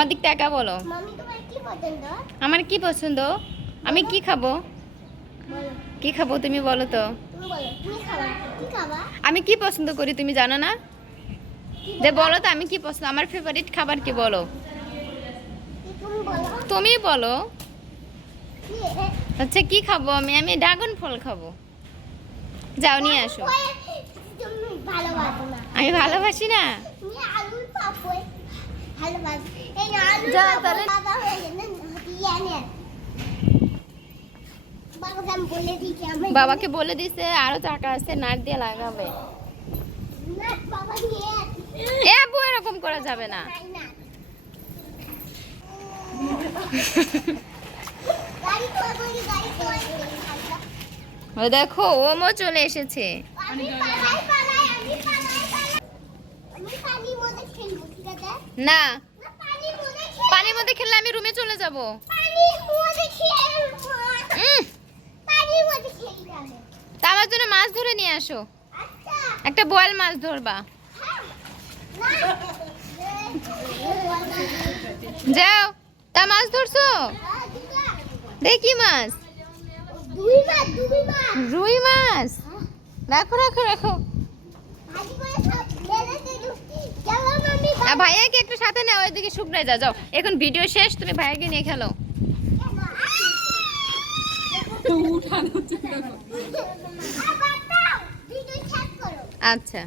আমার দিক টাকা বলো। আমার কি পছন্দ, আমি কি খাবো, কি খাবো তুমি বলো তো। আমি কি পছন্দ করি তুমি জানো না? যে বলো তো আমি কি পছন্দ, আমার ফেভারিট খাবার কি বলো। তুমি বলো। আচ্ছা কি খাবো আমি, আমি ড্রাগন ফল খাবো। যাও নিয়ে আসো। আমি ভালোবাসি না। যাও তাহলে। বাবাকে বলে দিছে আরো টাকা আছে, নাট দিয়ে লাগাবে। এ আপু এরকম করা যাবে না। দেখো ওমো চলে এসেছে। না পানির মধ্যে খেললে আমি রুমে চলে যাব। তা আমার জন্য মাছ ধরে নিয়ে আসো, একটা বোয়াল মাছ ধরবা। যাও। তা মাছ ধরছো? দেখি মাছ, রুই মাছ। রাখো রাখো রাখো। ভাইয়াকে একটু সাথে নাও, ওইদিকে শুকনায় যাও। এখন ভিডিও শেষ, তুমি ভাইয়াকে নিয়ে খেলো। আচ্ছা।